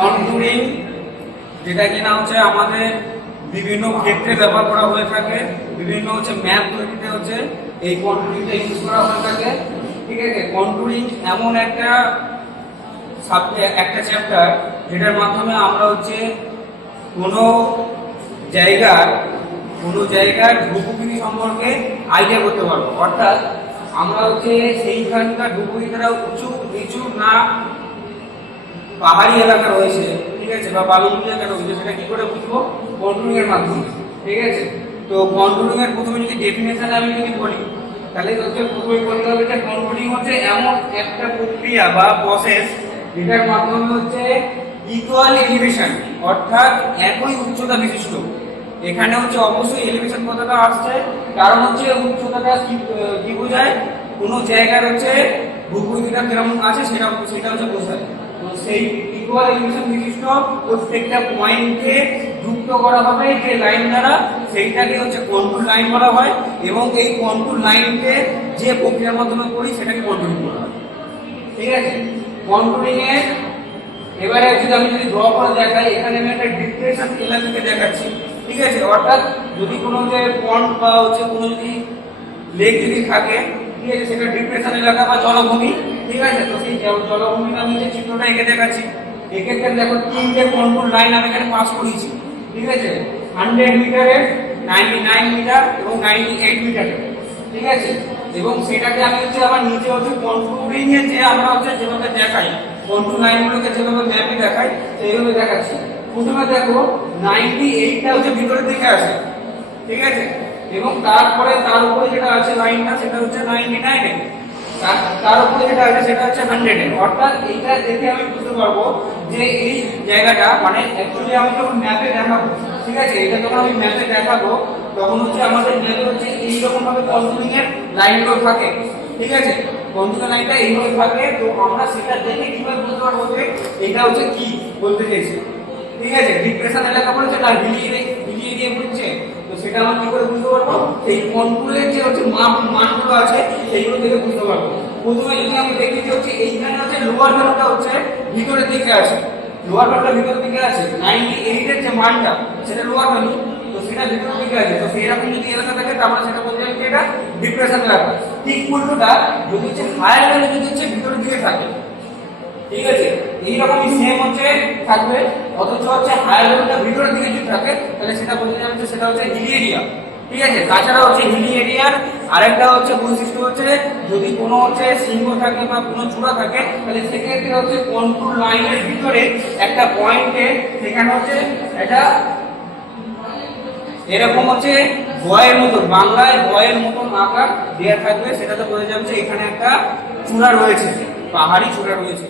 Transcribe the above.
Contouring যেটা কিনা হচ্ছে আমাদের বিভিন্ন ক্ষেত্রে ব্যবহার করা হয়ে থাকে, বিভিন্ন হচ্ছে ম্যাপ তৈরিতে হচ্ছে এই কন্টুরিংটা ইউজ করা হয়ে থাকে। ঠিক আছে, কন্টুরিং এমন একটা একটা চ্যাপ্টার যেটার মাধ্যমে আমরা হচ্ছে কোনো জায়গার ভূপ্রকৃতি সম্পর্কে আইডিয়া করতে পারবো। অর্থাৎ আমরা হচ্ছে সেইখানকার ভূপ্রকৃতিটা উঁচু নিচু না পাহাড়ি এলাকা রয়েছে, ঠিক আছে, বা বালুময় এলাকা রয়েছে, সেটা কি করে বুঝবো? কন্টুরিং এর মাধ্যমে। ঠিক আছে, তো কন্টুরিং এর প্রথমে যদি ডেফিনেশন আমি যদি বলি, তাহলে হচ্ছে প্রথমে বলতে হবে যে কন্টুরিং হচ্ছে এমন একটা প্রক্রিয়া বা প্রসেস যেটার মাধ্যমে হচ্ছে ইকুয়াল এলিভেশন, অর্থাৎ একই উচ্চতা বিশিষ্ট। এখানে হচ্ছে অবশ্যই এলিভেশন কথাটা আসছে, কারণ হচ্ছে উচ্চতাটা কি বোঝায়? কোনো জায়গার হচ্ছে ভূপ্রকৃতিটা কেমন আছে সেটা হচ্ছে বোঝায়। তো সেই ইকুয়াল এলিভেশন বিশিষ্ট প্রত্যেকটা পয়েন্টকে যুক্ত করা হবে যে লাইন দ্বারা, সেইটাকে হচ্ছে কন্ট্রোল লাইন বলা হয়। এবং এই কন্ট্রোল লাইনকে যে প্রক্রিয়ার মাধ্যমে করি সেটাকে কন্ট্রোলিং বলা হয়। ঠিক আছে, কন্ট্রোলিং এর এবারে আমি যদি ড্র করে দেখাই, এখানে আমি একটা ডিপ্রেশন এলাকাকে দেখাচ্ছি। ঠিক আছে, অর্থাৎ যদি কোনো যে পন্ড বা হচ্ছে কোনো যদি লেক যদি থাকে, ঠিক আছে, সেটা ডিপ্রেশন এলাকা বা জলভূমি। ঠিক আছে, তো সেই জলভূমিটা আমি যে চিত্রটা এঁকে দেখাচ্ছি, এক্ষেত্রে দেখো তিনটে কন্ট্রোল লাইন আমি এখানে পাস করেছি। ঠিক আছে, 100 মিটারের, 99 মিটার এবং 98 মিটারের। ঠিক আছে, এবং সেটাকে আমি হচ্ছে আবার নিচে হচ্ছে কন্ট্রোলিং এর যে আমরা হচ্ছে যেভাবে দেখাই, কন্ট্রোল লাইনগুলোকে যেভাবে ম্যাপে দেখাই সেইভাবে দেখাচ্ছি। প্রথমে দেখো 98টা হচ্ছে ভিতরের দিকে আছে। ঠিক আছে, এবং তারপরে তার উপরে যেটা আছে লাইনটা সেটা হচ্ছে 99 এ, তার উপরে যেটা আছে সেটা হচ্ছে 100 এ। অর্থাৎ এইটা দেখে আমি বুঝতে পারবো যে এই জায়গাটা মানে অ্যাকচুয়ালি আমি যখন ম্যাপে দেখাবো, ঠিক আছে, এটা যখন আমি ম্যাপে দেখাবো তখন হচ্ছে আমাদের ম্যাপে হচ্ছে এইরকম ভাবে কন্ট্রোলিং এর লাইনগুলো থাকে। ঠিক আছে, কন্ট্রোলিং লাইনটা এইভাবে থাকে। তো আমরা সেটা দেখে কিভাবে বুঝতে পারবো যে এটা হচ্ছে কি বলতে চাইছে। ঠিক আছে, ডিপ্রেশন এলাকা বলেছে তার হিলিয়ে দিয়ে বুঝছে, তো সেটা আমরা কি করে বুঝতে পারবো? এই কন্ট্রোলের যে হচ্ছে মানগুলো আছে সেইগুলো দেখে বুঝতে পারবো। প্রথমে যদি আমি দেখি যে হচ্ছে এইখানে হচ্ছে লোয়ার ভ্যালুটা হচ্ছে ভিতরের দিকে আছে, লোয়ার ভ্যালুটা ভিতরের দিকে আছে, 98 এর যে মানটা সেটা লোয়ার ভ্যালু, তো সেটা ভিতরের দিকে আছে। তো সেরকম যদি এলাকা থাকে তাহলে সেটা বলতে হবে যে এটা ডিপ্রেশন এলাকা। ঠিক উল্টোটা যদি হচ্ছে হায়ার ভ্যালু যদি হচ্ছে ভিতরের দিকে থাকে, ঠিক আছে, এইরকমই সেম হচ্ছে থাকবে, অথচ হচ্ছে হায়ার ভ্যালুটা ভিতরের দিকে যদি থাকে তাহলে সেটা বোঝা যাবে যে সেটা হচ্ছে হিলি এরিয়া। ঠিক আছে, তাছাড়া হচ্ছে হিলি এরিয়ার আরেকটা হচ্ছে বৈশিষ্ট্য হচ্ছে যদি কোনো হচ্ছে সিংহ থাকে বা কোনো চূড়া থাকে, তাহলে সেক্ষেত্রে হচ্ছে কন্ট্রোল লাইনের ভিতরে একটা পয়েন্টে সেখানে হচ্ছে এটা এরকম হচ্ছে বয়ের মতো, বাংলায় বয়ের মতন আকার দেওয়া থাকবে, সেটাতে বোঝা যাবে যে এখানে একটা চূড়া রয়েছে, পাহাড়ি চূড়া রয়েছে।